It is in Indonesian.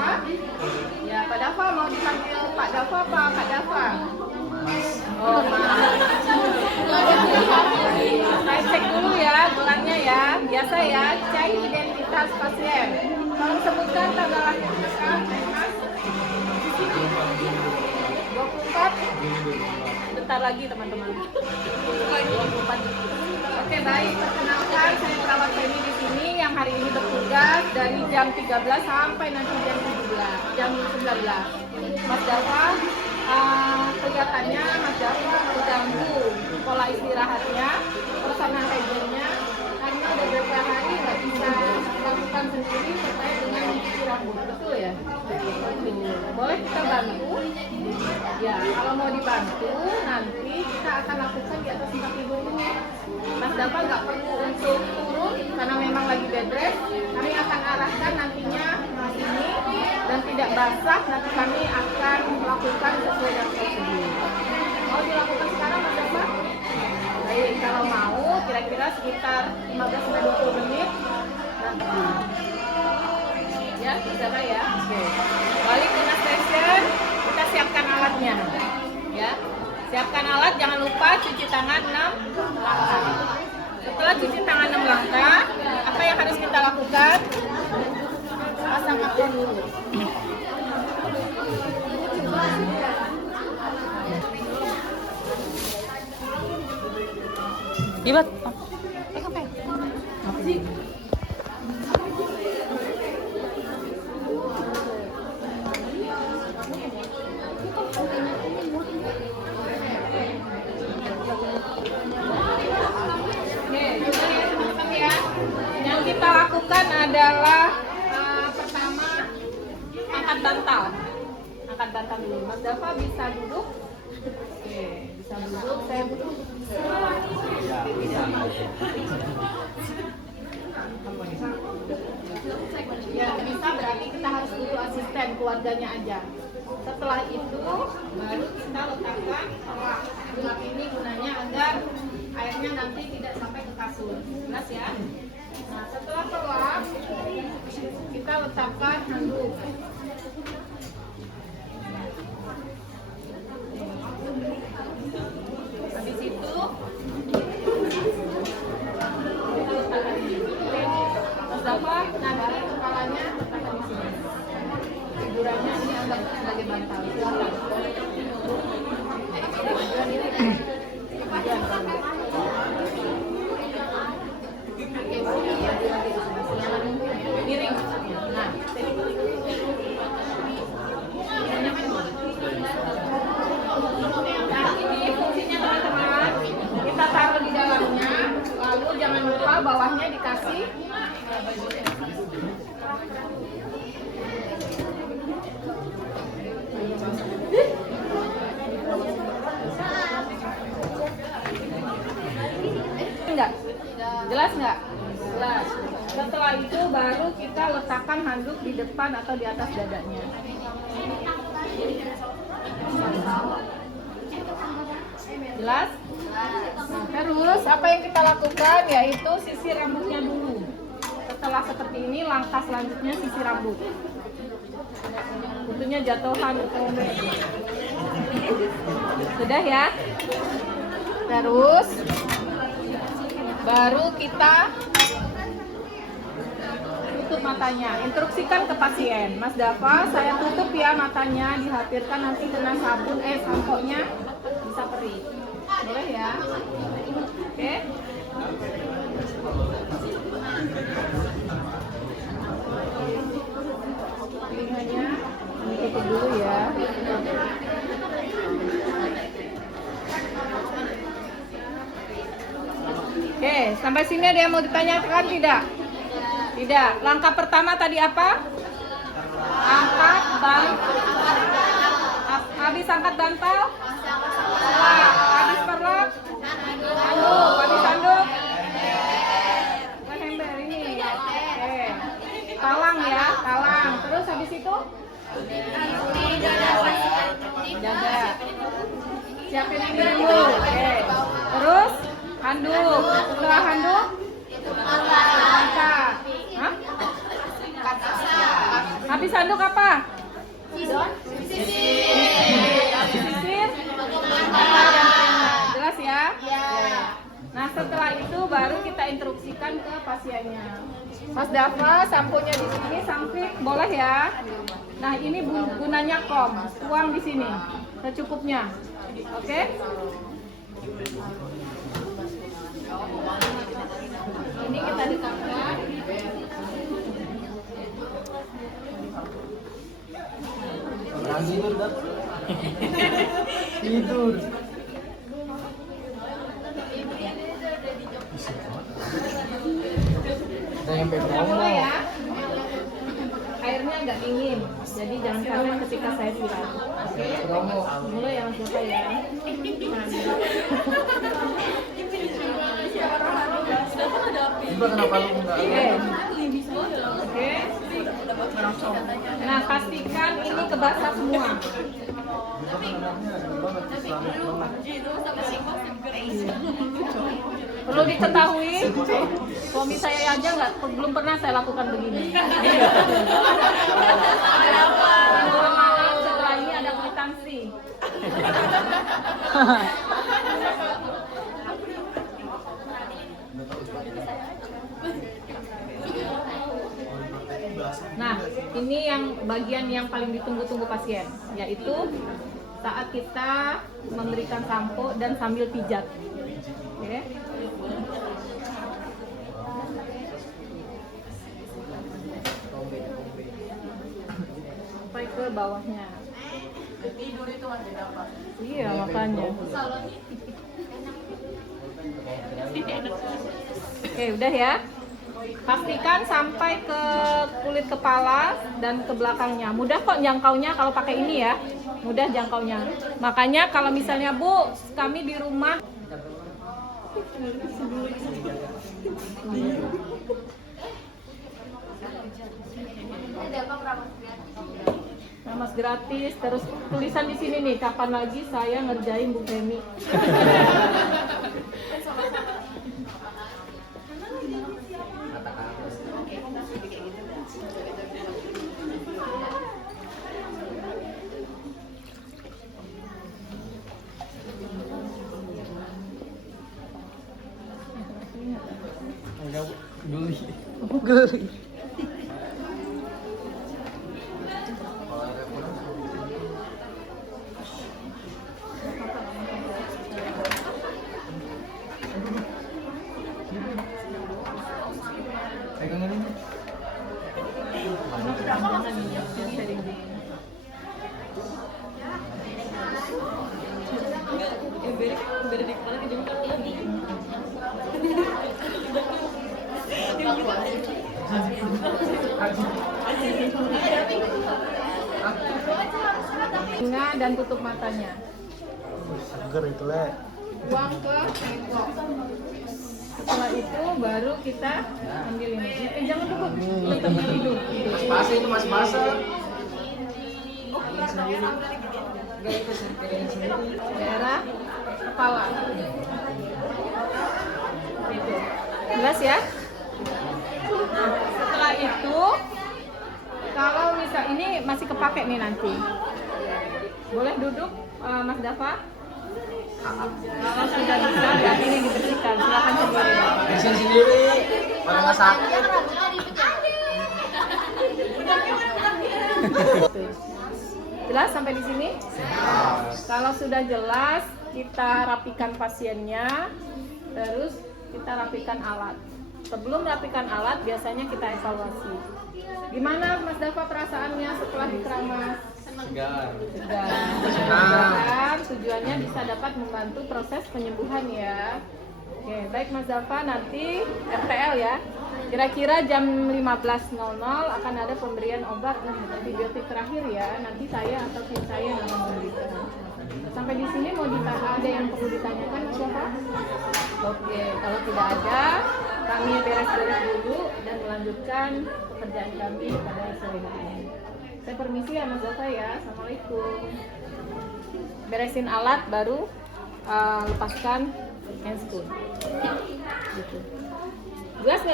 Dava? Ya, Pak Dava mau dipanggil Pak Dava apa Kak Dava? Oh, saya cek dulu ya gelarnya ya. Biasa ya, cek identitas pasien. Tolong sebutkan tanggal lahir Mas. 24. Bentar lagi teman-teman. 24. Oke, baik. Perkenalkan, saya perawat Feni di sini yang hari ini bertugas dari jam 13 sampai nanti jam 19. Mas Dava, kelihatannya Mas Dava terganggu pola istirahatnya, personal hygiene-nya, karena udah beberapa hari nggak bisa lakukan sendiri terkait dengan mencuci rambut, betul ya? Boleh kita bantu? Ya, kalau mau dibantu nanti kita akan lakukan di atas tempat tidur dulu. Mas Dava nggak perlu untuk turun karena memang lagi bed rest. Kami akan arahkan nantinya di sini dan tidak basah. Nanti kami akan melakukan sesuai dengan prosedur. Mau dilakukan sekarang Mas Dava? Baik, kalau mau kira-kira sekitar 15-20 menit. Ya, bisa ya? Oke. Balik ke station, kita siapkan alatnya. Ya. Siapkan alat, jangan lupa cuci tangan 6 langkah. Setelah cuci tangan 6 langkah, apa yang harus kita lakukan? Pasang apron dulu. Ibat. Apa sih? Yang kita lakukan adalah pertama angkat bantal. Angkat bantal dulu. Mas Dava bisa duduk? Oke, bisa duduk. Saya duduk. Ya, bisa berarti kita harus butuh asisten keluarganya aja. Setelah itu baru kita letakkan pelak. Pelak ini gunanya agar airnya nanti tidak sampai ke kasur. Jelas ya? Nah, setelah pelak kita letakkan handuk. Habis itu kita letakkan di sini. Mas Dava, nanti kepalanya letakkan di sini. Tidurannya ini anggap sebagai bantal. Miring. Nah, ini fungsinya teman-teman. Kita taruh di dalamnya, lalu jangan lupa bawahnya dikasih enggak? Jelas nggak? Jelas. Setelah itu baru kita letakkan handuk di depan atau di atas dadanya. Jelas? Nah, terus apa yang kita lakukan yaitu sisir rambutnya dulu. Setelah seperti ini langkah selanjutnya sisir rambut. Tentunya jatuhan. Sudah ya? Terus baru kita tutup matanya. Instruksikan ke pasien. Mas Dava, saya tutup ya matanya. Dihatirkan nanti kena sabun, sampo-nya bisa perih. Boleh ya? Oke. Telinganya ditutup dulu ya. Oke, sampai sini ada yang mau ditanyakan tidak? Tidak. Langkah pertama tadi apa? Angkat bantal. Habis angkat bantal? Habis perlak? Handuk. Habis handuk? Ember ini. Oke. Talang ya, talang. Terus habis itu? Jaga. Siapin ember dulu. Oke. Terus handuk. Setelah handuk? Angkat. Hah? Habis handuk apa? Sisir. Jelas ya? Nah setelah itu baru kita instruksikan ke pasiennya. Mas Dava, samponya di sini, samping boleh ya. Nah ini gunanya tuang di sini secukupnya, oke? Ini kita dekatkan. Tidur. Mulai ya. Airnya agak dingin, jadi jangan kaget ketika saya siram. Oke? Mulai ya Mas Dava ya. Oke. Nah pastikan ini kebasah semua. Perlu diketahui, suami saya aja belum pernah saya lakukan begini. Malam setelah ini ada kwitansi. Nah, ini yang bagian yang paling ditunggu-tunggu pasien, yaitu saat kita memberikan sampo dan sambil pijat. Oke. Sampai ke bawahnya. Tidur itu masih dapat. Iya, makanya. Oke, udah ya. Pastikan sampai ke kulit kepala dan ke belakangnya. Mudah kok jangkaunya kalau pakai ini ya. Mudah jangkaunya. Makanya kalau misalnya Bu, kami di rumah Mas gratis, terus tulisan di sini nih, kapan lagi saya ngerjain Bu Femi. Geli. Pegangan ini. Telinga dan tutup matanya. Seger itu le. Buang ke tengkok. Setelah itu baru kita ambil ini. Jangan dulu, tetap di hidung. Basah itu Mas basah. Daerah kepala. Itu. Jelas ya? Nah, setelah itu kalau misal ini masih kepake nih nanti. Boleh duduk Mas Dava? Kalau sudah bisa berarti ini dibersihkan. Silakan sendiri. Bersihin sendiri. Pada nggak sakit. Jelas sampai di sini? Kalau sudah jelas, kita rapikan pasiennya, terus kita rapikan alat. Sebelum rapikan alat, biasanya kita evaluasi. Gimana Mas Dava perasaannya setelah dikeramas? Segar. Segar. Tujuannya bisa dapat membantu proses penyembuhan ya. Oke, baik Mas Dava, nanti RTL ya. Kira-kira jam 15.00 akan ada pemberian obat antibiotik terakhir ya. Nanti saya atau tim saya yang memberikan. Sampai di sini mau ada yang perlu ditanyakan Mas Dava? Oke, kalau tidak ada, kami beres-beres dulu dan melanjutkan pekerjaan kami pada sore hari ini. Saya permisi ya Mas Dava ya. Assalamualaikum. Beresin alat baru lepaskan handscoon. Gitu. Jelas nggak?